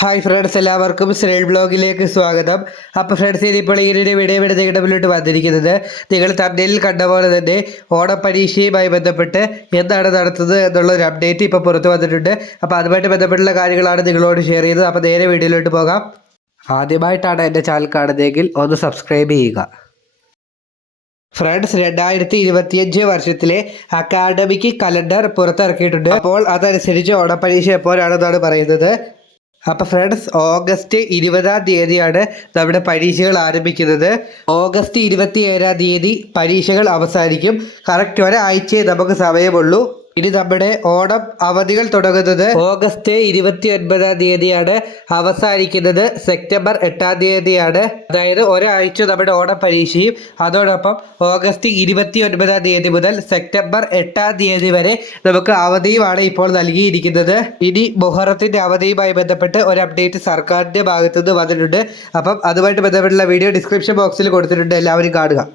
Hi friends, എല്ലാവർക്കും സ്രേൽ ബ്ലോഗിലേക്ക് സ്വാഗതം. അപ്പോൾ ഫ്രണ്ട്സ്, ഇതിപ്പോൾ ഈ ഒരു വീഡിയോ നിങ്ങളുടെ മുന്നിലോട്ട് വന്നിരിക്കുന്നത് നിങ്ങൾ തംബ്നെയിലിൽ കണ്ട പോലെ തന്നെ ഓണപ്പരീക്ഷയുമായി ബന്ധപ്പെട്ട് എന്താണ് നടത്തുന്നത് എന്നുള്ള ഒരു അപ്ഡേറ്റ് ഇപ്പോൾ പുറത്തു വന്നിട്ടുണ്ട്. അപ്പോൾ അതുമായിട്ട് ബന്ധപ്പെട്ടുള്ള കാര്യങ്ങളാണ് നിങ്ങളോട് ഷെയർ ചെയ്തത്. അപ്പോൾ നേരെ വീഡിയോയിലോട്ട് പോകാം. ആദ്യമായിട്ടാണ് എൻ്റെ ചാനൽ കാണുന്നതെങ്കിൽ ഒന്ന് സബ്സ്ക്രൈബ് ചെയ്യുക. ഫ്രണ്ട്സ്, 2025 വർഷത്തിലെ അക്കാഡമിക് കലണ്ടർ പുറത്തിറക്കിയിട്ടുണ്ട്. അപ്പോൾ അതനുസരിച്ച് ഓണപ്പരീക്ഷ എപ്പോഴാണെന്നാണ് പറയുന്നത്. അപ്പോൾ ഫ്രണ്ട്സ്, ഓഗസ്റ്റ് 20-ാം തീയതിയാണ് നമ്മുടെ പരീക്ഷകൾ ആരംഭിക്കുന്നത്. ഓഗസ്റ്റ് 27-ാം തീയതി പരീക്ഷകൾ അവസാനിക്കും. കറക്റ്റ് ഒരാഴ്ചയെ നമുക്ക് സമയമുള്ളൂ. ഇനി നമ്മുടെ ഓണം അവധികൾ തുടങ്ങുന്നത് ഓഗസ്റ്റ് 29-ാം തീയതിയാണ്, അവസാനിക്കുന്നത് സെപ്റ്റംബർ 8-ാം തീയതിയാണ്. അതായത് ഒരാഴ്ച നമ്മുടെ ഓണം പരീക്ഷയും അതോടൊപ്പം ഓഗസ്റ്റ് 29-ാം തീയതി മുതൽ സെപ്റ്റംബർ 8-ാം തീയതി വരെ നമുക്ക് അവധിയുമാണ് ഇപ്പോൾ നൽകിയിരിക്കുന്നത്. ഇനി മുഹറത്തിന്റെ അവധിയുമായി ബന്ധപ്പെട്ട് ഒരു അപ്ഡേറ്റ് സർക്കാരിന്റെ ഭാഗത്തുനിന്ന് വന്നിട്ടുണ്ട്. അപ്പം അതുമായിട്ട് ബന്ധപ്പെട്ടുള്ള വീഡിയോ ഡിസ്ക്രിപ്ഷൻ ബോക്സിൽ കൊടുത്തിട്ടുണ്ട്, എല്ലാവരും കാണുക.